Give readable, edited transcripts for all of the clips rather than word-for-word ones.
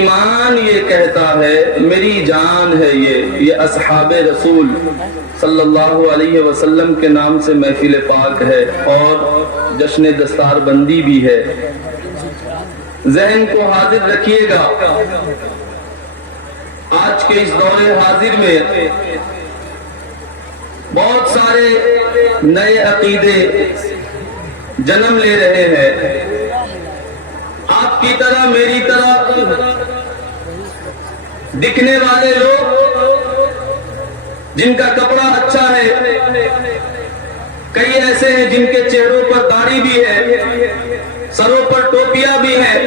ایمان یہ کہتا ہے میری جان ہے یہ اصحاب رسول صلی اللہ علیہ وسلم کے نام سے محفل پاک ہے اور جشن دستار بندی بھی ہے۔ ذہن کو حاضر رکھیے گا، آج کے اس دور حاضر میں بہت سارے نئے عقیدے جنم لے رہے ہیں۔ آپ کی طرح میری طرح دکھنے والے لوگ جن کا کپڑا اچھا ہے، کئی ایسے ہیں جن کے چہروں پر داڑھی بھی ہے، سروں پر ٹوپیاں بھی ہیں،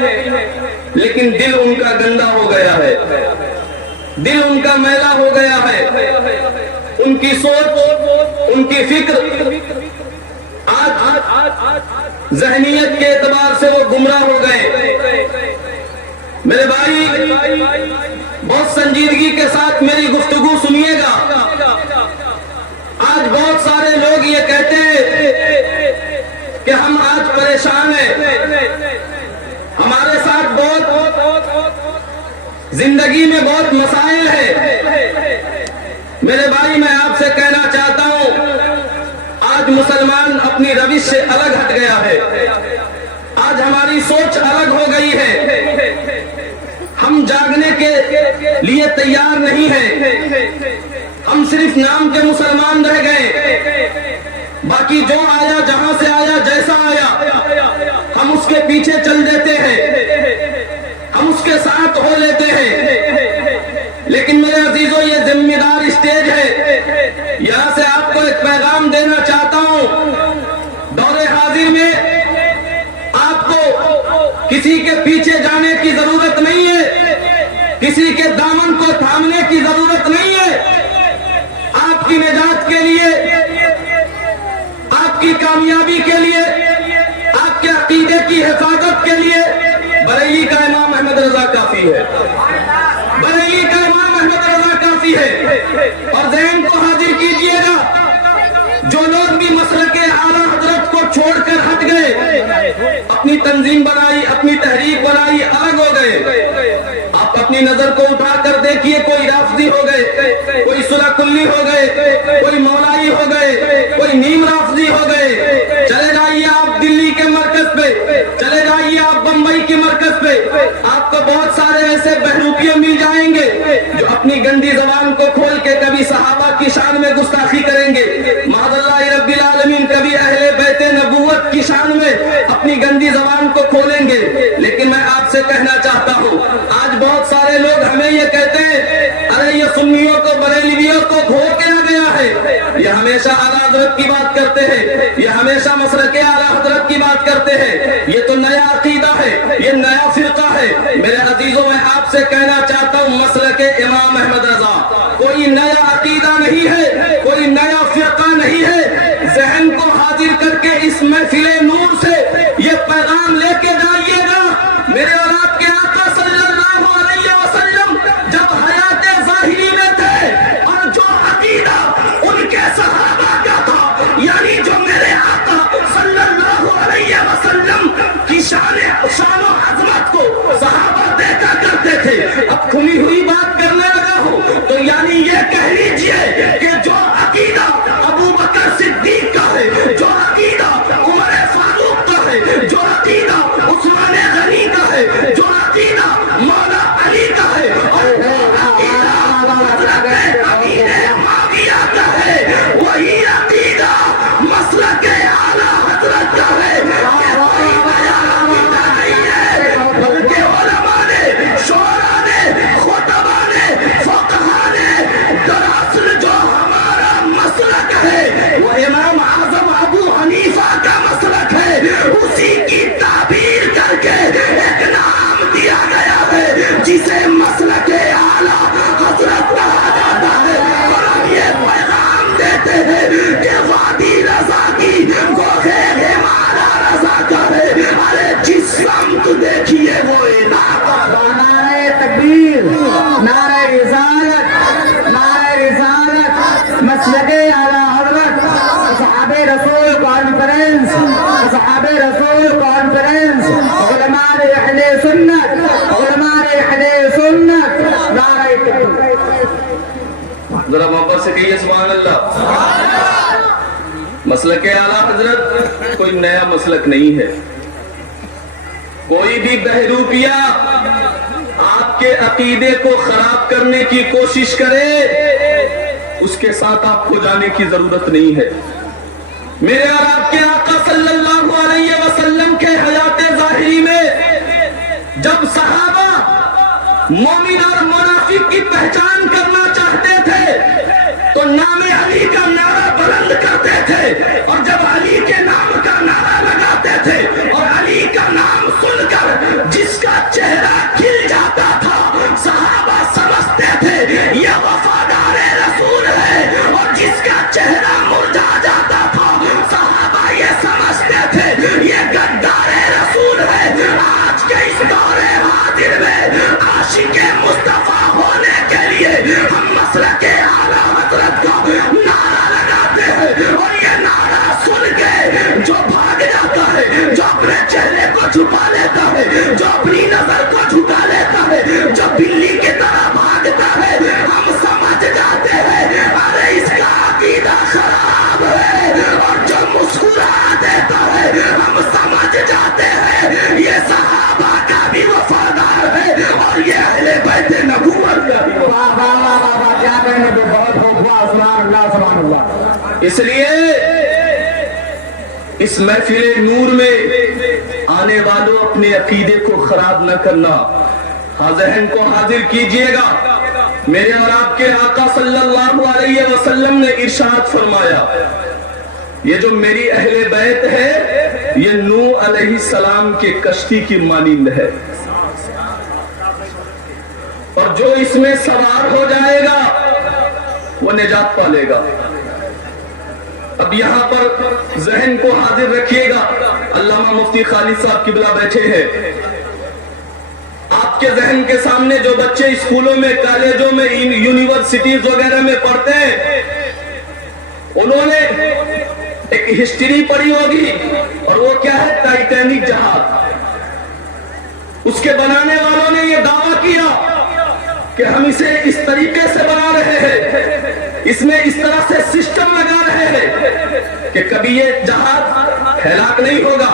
لیکن دل ان کا گندا ہو گیا ہے، دل ان کا میلا ہو گیا ہے، ان کی سوچ، ان کی فکر آج ذہنیت کے اعتبار سے وہ گمراہ ہو گئے۔ میرے بھائی بہت سنجیدگی کے ساتھ میری گفتگو سنیے گا۔ آج بہت سارے لوگ یہ کہتے ہیں کہ ہم آج پریشان ہیں، ہمارے ساتھ بہت زندگی میں بہت مسائل ہیں۔ میرے بھائی میں آپ سے کہنا چاہتا ہوں، آج مسلمان اپنی روش سے الگ ہٹ گیا ہے، آج ہماری سوچ الگ ہو گئی ہے، ہم جاگنے کے لیے تیار نہیں ہیں، ہم صرف نام کے مسلمان رہ گئے، باقی جو آیا جہاں سے آیا جیسا آیا ہم اس کے پیچھے چل دیتے ہیں، ہم اس کے ساتھ ہو لیتے ہیں۔ لیکن میرے عزیزوں یہ ذمہ دار اسٹیج ہے، یہاں سے آپ کو ایک پیغام دینا چاہتا ہوں، دور حاضر میں آپ کو کسی کے پیچھے جانے کی ضرورت نہیں ہے، کسی کے دامن کو تھامنے کی ضرورت نہیں ہے۔ آپ کی نجات کے لیے، آپ کی کامیابی کے لیے، آپ کے عقیدے کی حفاظت کے لیے بریلی کا امام احمد رضا کافی ہے، بریلی کا امام احمد رضا کافی ہے۔ اور ذہن کو حاضر کیجئے گا، جو لوگ بھی مسلک اعلیٰ حضرت کو چھوڑ کر ہٹ گئے، اپنی تنظیم بنائی، اپنی تحریک بنائی، الگ ہو گئے، آپ اپنی نظر کو اٹھا کر دیکھیے، کوئی رافضی ہو گئے، کوئی صلح کلی ہو گئے، کوئی مولائی ہو گئے، کوئی نیم رافضی ہو گئے۔ چلے جائیے آپ دلی کے مرکز پہ، چلے جائیے آپ بمبئی کے مرکز پہ، آپ کو بہت سارے ایسے بہروپیے مل جائیں گے جو اپنی گندی زبان کو کھول کے کبھی صحابہ کی شان میں گستاخی کریں گے، معاذ اللہ رب العالمین، کبھی اہل بیت نبوت کی شان میں اپنی گندی زبان کو کھولیں گے۔ لیکن میں آپ سے کہنا چاہتا ہوں، آج بہت سارے لوگ ہمیں یہ کہتے ہیں ارے یہ سنیوں کو بریلویوں کو دھو دیا گیا ہے، یہ ہمیشہ اعلیٰ حضرت کی بات کرتے ہیں، یہ ہمیشہ مسلک اعلیٰ حضرت کی بات کرتے ہیں، یہ تو نیا عقیدہ ہے، یہ نیا فرقہ ہے۔ میرے عزیزوں میں آپ سے کہنا چاہتا ہوں، مسلک امام احمد رضا کوئی نیا عقیدہ نہیں ہے، کوئی نیا فرقہ نہیں ہے۔ ذہن کو حاضر کر کے اس محفل نور سے یہ پیغام لے کے جائیے گا، میرے اور آپ کے آقا صلی اللہ علیہ وسلم جب حیات ظاہری میں تھے اور جو عقیدہ ان کے صحابہ کا تھا، یعنی جو میرے آقا صلی اللہ علیہ وسلم کی شان و عظمت کو صحابہ دیکھا کرتے تھے، اب کھلی ہوئی بات کرنے لگا ہوں تو یعنی یہ کہہ لیجئے کہ جو عقیدہ ابو بکر صدیق کا ہے، جو عقیدہ عمر فاروق کا ہے، جو عقیدہ عثمان غنی کا ہے، جو عقیدہ مولا علی کا ہے، اور جو عقیدہ حضرت امیر معاویہ کا ہے، وہی عقیدہ مسلک اعلیٰ حضرت کا ہے۔ کوئی نیا عقیدہ نہیں ہے، بلکہ علماء نے، شعراء نے، خطبہ نے، فقہاء نے دراصل جو ہمارا مسلک ہے وہ امام اعظم ابو حنیفہ کا مسلک ہے، اسی کی تعبیر کر کے ایک نام دیا گیا ہے جسے مسلک اعلیٰ حضرت کہا جاتا ہے۔ اور ہم یہ پیغام دیتے ہیں کہ وادی رضا کی گوہے ہمارا رضا کا ہے، ارے جس سمت دیکھیے وہ علاقہ۔ نعرہ تکبیر، نعرہ رسالت، نعرہ رسالت، مسلک اعلیٰ حضرت، اصحاب رسول کانفرنس، اصحاب رسول کانفرنس، علماء اہل سنت، علماء اہل سنت نعرہ تکبیر. ذرا محبت سے کہیے سبحان اللہ. مسلک اعلیٰ حضرت کوئی نیا مسلک نہیں ہے. کوئی بھی بہروپیہ آپ کے عقیدے کو خراب کرنے کی کوشش کرے اس کے ساتھ آپ کو جانے کی ضرورت نہیں ہے. میرے اور آپ کے آقا صلی اللہ علیہ وسلم کے حیات ظاہری میں جب صحابہ مومن اور منافق کی پہچان کرنا چاہتے تھے تو نام علی کا نعرہ بلند کرتے تھے، اور جب علی کے نام کا نعرہ لگاتے تھے اور علی کا نام سن کر جس کا چہرہ کھل جاتا تھا صحابہ سمجھتے تھے یہ وفادار رسول ہے، اور جس کا چہرہ مرجھا جاتا تھا صحابہ یہ سمجھتے تھے یہ غدار رسول ہے. آج کے اس دور حاضر میں عاشق مصطفیٰ ہونے کے لیے ہم مسلک اعلیٰ حضرت کا نعرہ لگاتے ہیں، اور یہ نعرہ سن کے جو بھاگ جاتا ہے، جو اپنے چہرے کو چھپا لیتا ہے، جو اپنی نظر کو جھکا لیتا ہے، جو بلی کی طرح بھاگتا ہے، ہم سمجھ جاتے ہیں ارے اس کا عقیدہ خراب ہے. اور جو مسکرا دیتا ہے ہم سمجھ جاتے ہیں یہ صحابہ کا بھی وفادار ہے اور یہ اہل بیت نبوت کا بھی. واہ واہ واہ واہ واہ، کیا کہنے کو بہت خوب ہوا. سبحان اللہ سبحان اللہ. اس لیے اس محفل نور میں آنے والوں اپنے عقیدے کو خراب نہ کرنا، ذہن کو حاضر کیجئے گا. میرے اور آپ کے آقا صلی اللہ علیہ وسلم نے ارشاد فرمایا یہ جو میری اہل بیت ہے یہ نوح علیہ السلام کے کشتی کی مانند ہے، اور جو اس میں سوار ہو جائے گا وہ نجات پالے گا. اب یہاں پر ذہن کو حاضر رکھیے گا. علامہ مفتی خالد صاحب قبلہ بیٹھے ہیں. آپ کے ذہن کے سامنے جو بچے اسکولوں میں، کالجوں میں، یونیورسٹیز وغیرہ میں پڑھتے ہیں انہوں نے ایک ہسٹری پڑھی ہوگی، اور وہ کیا ہے؟ ٹائٹینک جہاز. اس کے بنانے والوں نے یہ دعویٰ کیا کہ ہم اسے اس طریقے سے بنا رہے ہیں، اس میں اس طرح سے سسٹم لگا رہے ہیں کہ کبھی یہ جہاز ہلاک نہیں ہوگا،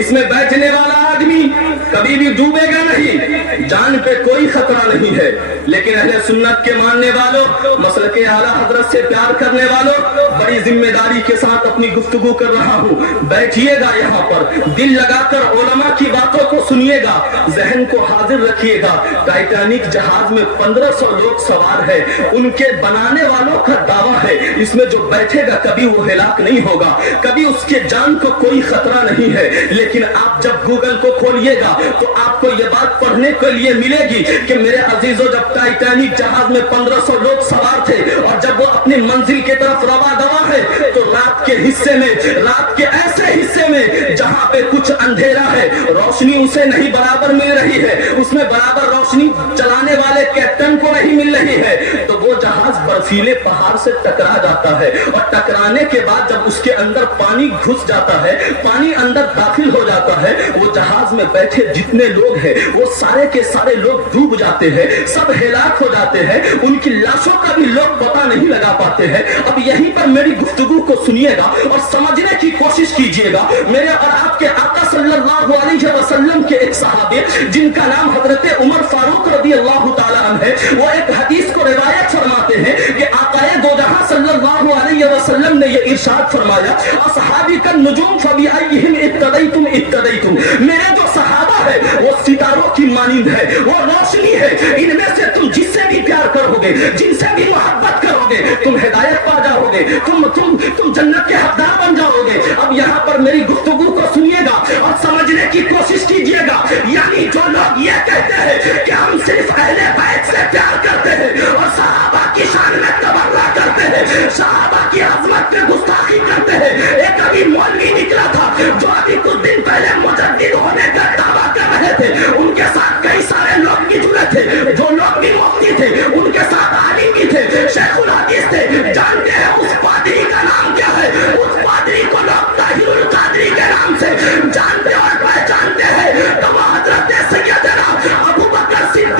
اس میں بیٹھنے والا آدمی کبھی بھی ڈوبے گا نہیں، جان پہ کوئی خطرہ نہیں ہے. لیکن اہل سنت کے ماننے والوں، مسلک اعلیٰ حضرت سے پیار کرنے والوں، بڑی ذمہ داری کے ساتھ اپنی گفتگو کر رہا ہوں. بیٹھیے گا یہاں پر، دل لگا کر علماء کی باتوں کو سنیے گا، ذہن کو حاضر رکھیے گا. ٹائٹینک جہاز میں 1500 لوگ سوار ہیں، ان کے بنانے والوں کا دعویٰ ہے اس میں جو بیٹھے گا کبھی وہ ہلاک نہیں ہوگا، کبھی اس کے جان کو کوئی خطرہ نہیں ہے. لیکن آپ جب گوگل کو کھولیے گا تو آپ کو یہ بات پڑھنے کے لیے ملے گی کہ میرے عزیزوں جب ٹائٹینک جہاز میں 1500 لوگ سوار تھے اور جب وہ اپنی منزل کی طرف روا دوا ہے تو رات کے حصے میں، رات کے ایسے حصے میں جہاں پہ کچھ اندھیرا ہے، روشنی اسے نہیں برابر مل رہی ہے، اس میں برابر روشنی چلانے والے کیپٹن کو نہیں مل رہی ہے، تو وہ جہاز برفیلے پہاڑ سے ٹکرا جاتا ہے، اور ٹکرانے کے بعد جب اس کے اندر پانی گھس جاتا ہے، پانی اندر داخل ہو جاتا ہے، وہ جہاز میں بیٹھے جتنے لوگ ہیں وہ سارے کے سارے لوگ ڈوب جاتے ہیں، سب ہلاک ہو جاتے ہیں، ان کی لاشوں کا بھی لوگ پتہ نہیں لگا پاتے ہیں. اب یہیں پر میری گفتگو کو سنیے گا اور سمجھنے کی کوشش کیجئے گا. میرے اور آپ کے آقا صلی اللہ علیہ وسلم کے ایک صحابی جن کا نام حضرت عمر فاروق رضی اللہ تعالیٰ عنہ ہے، وہ ایک حدیث کو روایت فرماتے ہیں کہ آقا دو جہاں صلی اللہ علیہ وسلم نے یہ ارشاد فرمایا اصحابی کا نجوم فبأیہم اقتدیتم اقتدیتم، میرے جو صحابہ ہے وہ ستاروں کی مانند ہے، وہ روشنی ہے، ان میں سے تم جس سے بھی پیار کرو گے، جن سے بھی محبت کرو گے تم ہدایت پا جاؤ گے، تم جنت کے حقدار بن جاؤ گے. اب یہاں پر میری گفتگو کو سنیے گا اور سمجھنے کی کوشش کیجئے گا. یعنی جو لوگ یہ کہتے ہیں کہ ہم صرف اہل بیت سے پیار کرتے ہیں اور صحابہ کی شان میں تبرہ کرتے ہیں، صحابہ کی عظمت میں گستاخی کرتے ہیں. ایک ابھی مولوی نکلا تھا جو ابھی کچھ دن پہلے مجدد ہونے کا دعویٰ کر رہے تھے، ان کے ساتھ کئی سارے لوگ بھی جڑے تھے، جو لوگ بھی مفتی تھے ان کے ساتھ عالم بھی تھے، شیخ الحدیث تھے. جانتے ہیں اس پادری کا نام کیا ہے؟ اس پادری کو لوگ طاہر القادری کے نام سے جانتے اور پہچانتے ہیں. تو وہ حضرت سیدنا ابو بکر صدیق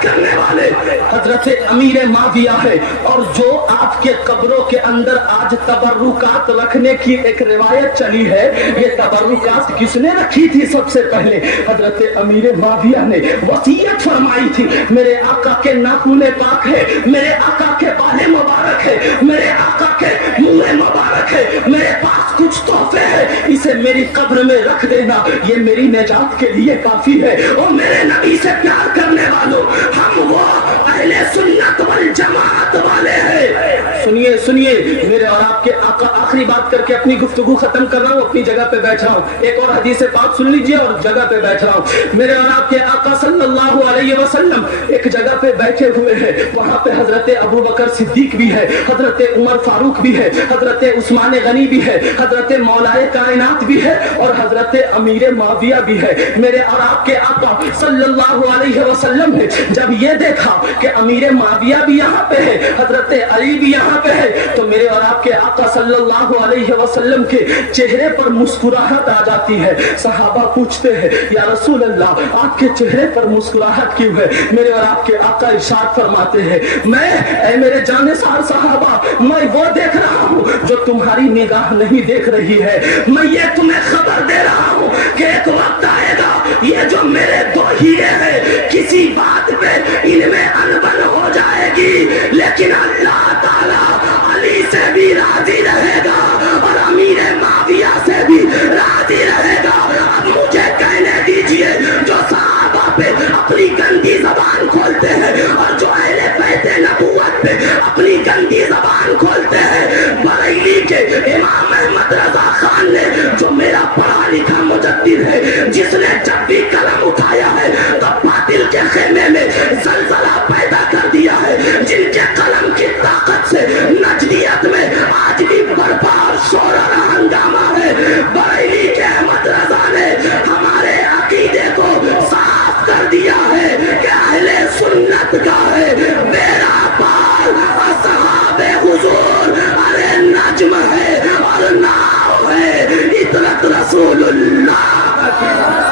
بیعت کرنے والے حضرت امیر معاویہ ہے. اور جو آپ کے قبروں کے اندر آج تبرکات رکھنے کی ایک روایت چلی ہے، یہ تبرکات کس نے رکھی تھی؟ سب سے پہلے حضرت امیر معاویہ نے وصیت فرمائی تھی. میرے آقا کے ناخن پاک ہے، میرے آقا کے بال مبارک ہے، میرے آقا کے منہ مبارک ہے، میرے پاس کچھ تحفے ہیں، اسے میری قبر میں رکھ دینا، یہ میری نجات کے لیے کافی ہے. اور میرے نبی سے پیار کرنے والوں، ہم وہ اہل سنت والجماعت والے ہیں. سنیے سنیے، میرے اور آپ کے آقا، آخری بات کر کے اپنی گفتگو ختم کر رہا ہوں، اپنی جگہ پہ بیٹھ رہا ہوں. ایک اور حدیث پاک سن لیجئے اور جگہ پہ بیٹھ رہا ہوں. میرے اور آپ کے آقا صلی اللہ علیہ وسلم ایک جگہ پہ بیٹھے ہوئے ہیں، وہاں پہ حضرت ابو بکر صدیق بھی ہے، حضرت عمر فاروق بھی ہے، حضرت عثمان غنی بھی ہے، حضرت مولائے کائنات بھی ہے، اور حضرت امیر معاویہ بھی ہے. میرے اور آپ کے آقا صلی اللہ علیہ وسلم نے جب یہ دیکھا کہ امیر معاویہ بھی یہاں پہ ہے، حضرت علی بھی یہاں پہ ہے، تو میرے اور آپ کے آقا صلی اللہ علیہ وسلم کے چہرے پر مسکراہٹ آ جاتی ہے. صحابہ پوچھتے ہیں یا رسول اللہ آپ کے چہرے پر مسکراہٹ کیوں ہے؟ میرے اور آپ کے آقا ارشاد فرماتے ہیں، اے میرے جانثار صحابہ، میں وہ دیکھ رہا ہوں جو تمہاری نگاہ نہیں دیکھ رہی ہے. میں یہ تمہیں خبر دے رہا ہوں کہ ایک وقت آئے گا، یہ جو میرے دو ہیرے ہیں کسی بات پہ ان میں انبن ہو جائے گی، لیکن اللہ تعالیٰ علی سے بھی راضی رہے گا اور امیر معاویہ سے بھی راضی رہے گا. اب مجھے کہنے دیجئے، جو صحابہ پہ اپنی گندی زبان کھولتے ہیں اور جو اہل بیت نبوت پہ اپنی گندی زبان کھولتے ہیں، بریلی کے امام احمد رضا خان نے جو میرا پڑھا لکھا مجدد ہے، جس نے جب بھی قلم اٹھایا ہے تو باطل کے خیمے میں زلزلہ پیدا کر دیا ہے، جن کے قلم کی طاقت سے نجدیت میں آج بھی برپا اور شور اور ہنگامہ ہے. بریلی کے احمد رضا نے ہمارے عقیدے کو صاف کر دیا ہے کہ اہل سنت کا ہے میرا پار اصحاب حضور، ارے نجم ہے اور ناؤ ہے عطرت رسول اللہ.